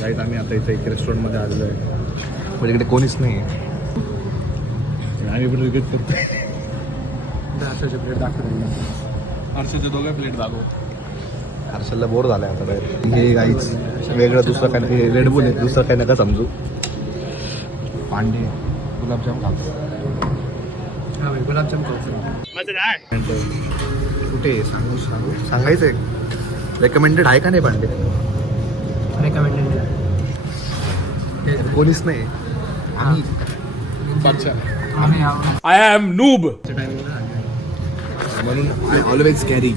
Guys आम्ही आता इथे एक रेस्टॉरंटमध्ये आलेलो आहे, पण इकडे कोणीच नाही आहे. आम्ही पण रिगेट करतो. हर्षलच्या प्लेट दाखवतो. हर्षलच्या दोघं प्लेट दाखव. हर्षलला बोर झालं आहे आता बाहेर. हे गाईच वेगळं दुसरं काय नाही, रेडबुल आहे, दुसरं काय नका समजू. पांडे गुलाबजाम खातो. हा भाई गुलाबजाम खाऊ. कुठे सांगायचं आहे. रेकमेंडेड आहे का नाही पांडे? रेकमेंडेड कोणीच नाही. आम्ही आय एम नूब म्हणून I always carry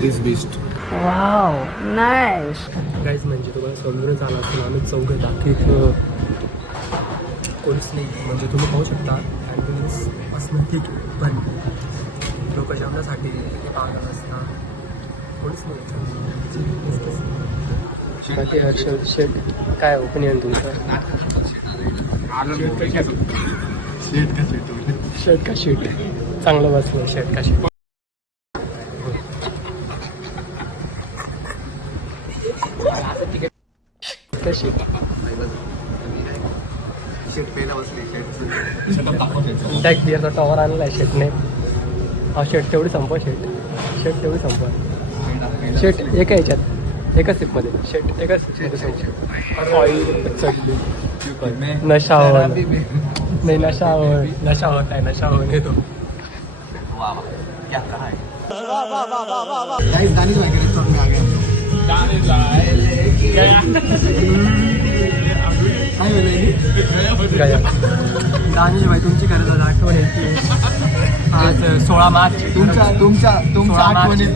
this best. Wow, nice. Guys म्हणजे तुम्हाला समजूनच आला असेल आम्ही चौघं बाकी इथं कोणीच नाही. म्हणजे तुम्ही पाहू शकता ॲम्ब्युलन्स असणं ठीक आहे, पण लोक जेवणासाठी पागल असतात. कोणीच नाही. बाकी हर्षल शेट काय ओपिनियन तुमचं? शेट का शेट चांगलं बसलं. शेट का शेट टॅक बिअरचा टॉवर आणलाय शेटने. हा शेट तेवढी संपवा. शेट तेवढी संपवा. शेट एका ह्याच्यात एका सिपमध्ये. शेट एका सिपमध्ये संपवा. ऑइल चढली नशा होय नाही. नशा होत आहे. नशा होऊन येतो. दानिश भाई तुमची खरंच आठवण येते. आज 16 मार्च. तुमच्या आठवणी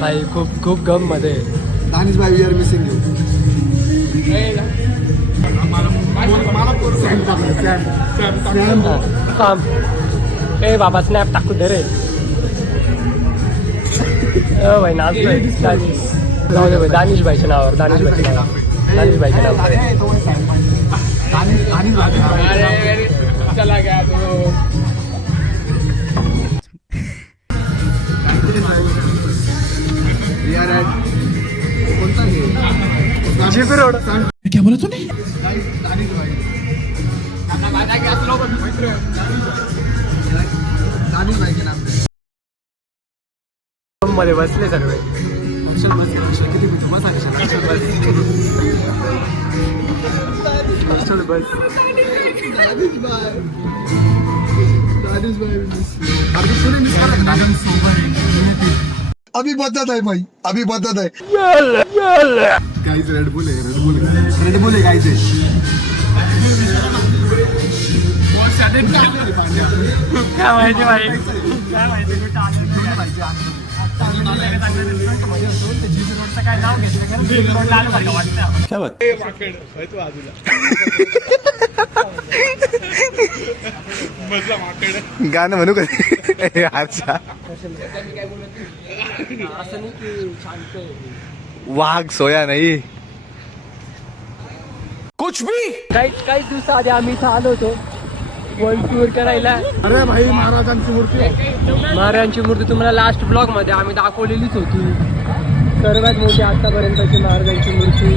भाई खूप गम मध्ये. दानिश भाई वी आर मिसिंग यू. ए बाबा स्नॅप टाकू दे रे. भाई नाचतोय. जाऊ दे भाई. दानिश भाईच्या नावावर. दानिश भाईच्या नावावर. चला गया तो. GP road. क्या बोला तूने? दानिश भाई के नाम मध्ये बसले सर्व. किती मस्त अभी बदत है भाई, अभी बदत है. गाइस रेडबुल है गाइस. काय माहिती भाई. काय माहिती काय नाव घेतलं. गाणं म्हणू कधी. अच्छा वाघ सोया नाही कुछ भी. काही दिवसाआधी आम्ही इथं आलो होतो वर्ल्ड टूर करायला. अरे भाई महाराजांची मूर्ती तुम्हाला लास्ट ब्लॉग मध्ये आम्ही दाखवलेलीच होती. सर्वात मोठी आतापर्यंतची महाराजांची मूर्ती.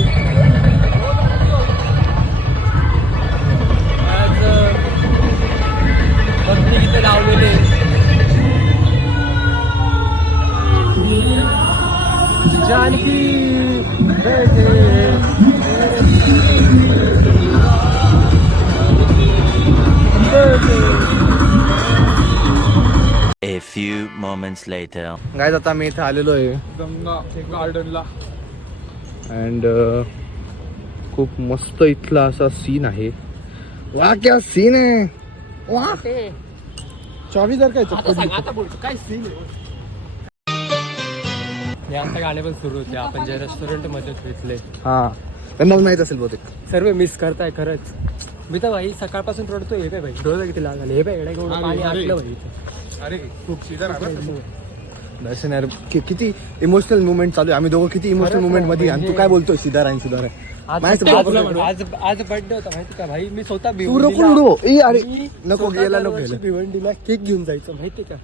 आज भक्ती गीतं लावलेले. Janaki A few moments later. Guys आता मी इथे आलेलो आहे गंगा गार्डनला. अँड खूप मस्त इथला असा सीन आहे. वा क्या सीन आहे. वा 24,000 काय सीन आहे. आता गाणे पण सुरू होते. आपण ज्या रेस्टॉरंट मध्ये घेतले हा त्यांना माहित असेल बहुतेक. सर्व मिस करताय खरंच. मी तर भाई सकाळपासून रडतोय. हे काय भाई डोळा किती लागले. हे भाई एवढं पाणी आटलं भाई. अरे खूप सीधा दर्शन यार किती इमोशनल मुवमेंट चालू आहे. आम्ही दोघं किती इमोशनल मुवमेंट मध्ये आणि तू काय बोलतोय सुधार आज बर्थडे होता माहिती का भाई. मी स्वतः नको गेला नको गेला. भिवंडीला केक घेऊन जायचं माहिती का.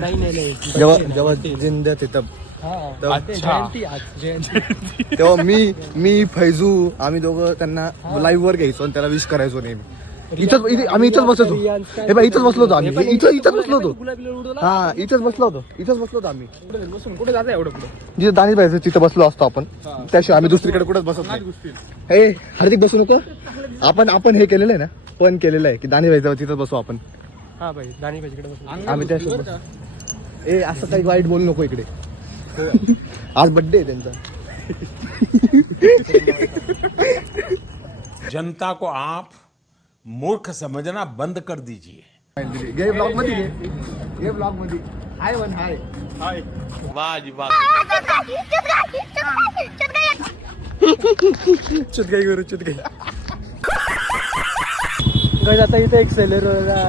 नाही जेव्हा जिंद्या तिथं जयंती आज जयंती. तेव्हा मी फैजू आम्ही दोघं त्यांना लाईव्ह वर घ्यायचो आणि त्याला विश करायचो नेहमी. आम्ही इथंच बसलो होतो. हे बाई इथंच बसलो होतो आम्ही. इथंच बसलो होतो. हा इथंच बसलो होतो आम्ही. कुठे जाता एवढं पुढे जिथं दानी पाहिजे तिथं बसलो असतो आपण. त्याशिवाय आम्ही दुसरीकडे कुठेच बसत नाही. हे हार्दिक बसू नको. आपण हे केलेलं आहे ना पण केलेलं आहे की दानी पाहिजे तिथं बसू आपण. हा भाई दाणी पाहिजे बसू. आम्ही त्याशिवाय ए असं काही वाईट बोलू नको इकडे. आज बर्थडे आहे त्यांचा. जनता को आप मूर्ख समझना बंद कर दीजिए. गे ब्लॉग मध्ये गे ब्लॉग मध्ये हाय वन हाय चुतगाई करू चुतगाई. गाइस आता इथे एक सेलर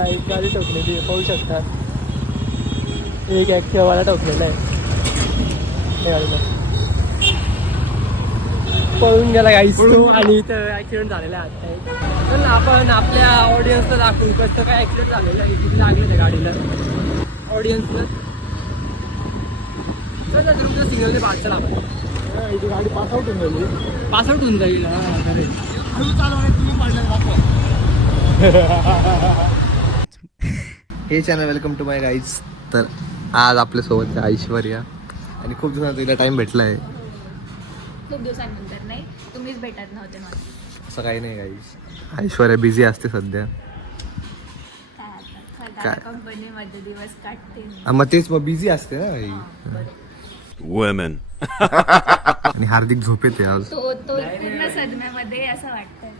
एक गाडी ठोकलेली आहे पाहू शकता. एक ऍक्टिवाला ठोकलेला आहे. गाडीला पळून गेला गाईस तो आणि इथं ऍक्सिडेंट झालेला आहे. पण आपण आपल्या ऑडियन्सला दाखवू कसं काय ऍक्सिडेंट झालेलं आहे किती लागले त्या गाडीला ऑडियन्सला. चला तुमच्या सिग्नलने बाद चला आपण. इथे गाडी पासआउट होऊन गेली. पासआउट होऊन जाईल. हे channel welcome to my guys. तर आज आपल्यासोबत ऐश्वर्या आणि खूप दिवसांचा तिला टाइम भेटला आहे. खूप दिवसांनंतर नाही तुम्हीच भेटत नव्हते मला. असं काही नाही गाईज. ऐश्वर्या बिझी असते सध्या. काय कंपनीमध्ये दिवस काढते मी. मग तेच मग बिझी असते ना आई. वुमेन. आणि हार्दिक झोपेत आहे आज. तो पूर्ण सदम्यामध्ये असं वाटतंय.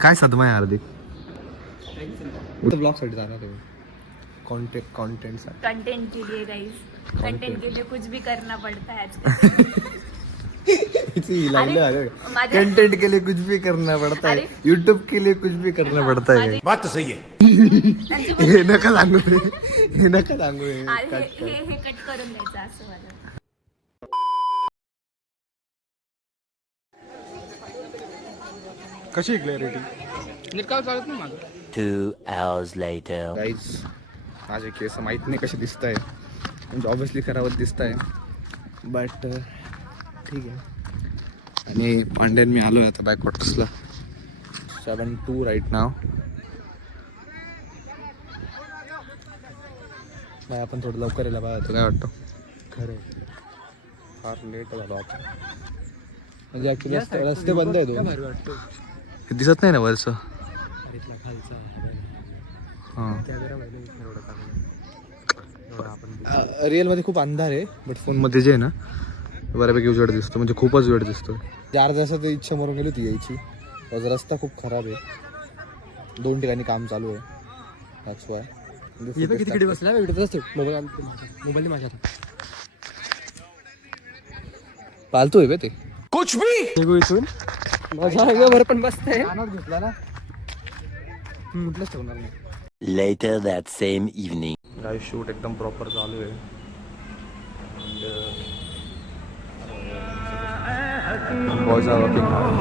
काय सदमा आहे हार्दिक. ब्लॉग साठी जाणार तुम्ही कंटेंट साठी. कंटेंट के लिए गाइस कंटेंट के लिए कुछ भी करना पड़ता है आजकल. माझ्या- कंटेंट के लिए कुछ भी करना पड़ता है. यूट्यूब के लिए कुछ भी करना पड़ता है. बात तो सही है. हे नका सांगू हे नका सांगू हे कट करून द्यायचं असं मला. कशी क्लॅरिटी निकाल चालत नाही माझं. 2 hours later. गाईज माझे केस माहीत नाही कसे दिसत आहे म्हणजे ऑब्विसली खराबच दिसत आहे बट ठीक आहे. आणि पांड्यान मी आलो आहे आता बॅकवॉटर्सला. 7-2 राईट नाव. नाही आपण थोडं लवकर यायला पाहिजे. काय वाटतं. खरं फार लेट झालो आपण म्हणजे ॲक्च्युली रस्ते बंद आहे दोन. हे दिसत नाही ना वरचं. रिअल मध्ये खूप अंधार आहे बट फोन मध्ये जे आहे ना बऱ्यापैकी उजेड दिसतो म्हणजे खूपच वेळ दिसतो. 4 दिवसात इच्छा मरून गेली होती यायची. रस्ता खूप खराब आहे. 2 ठिकाणी काम चालू आहे. That's why. किती किती बसला मोबाईल माझ्या पालतू आहे बे ते. कुछ भी. इथून माझ्या वर पण बसतंय. कानात घेतला ना कुठलंच ठेवणार नाही. Later that same evening. Guys shoot एकदम प्रॉपर चालू आहे. Boys are working hard.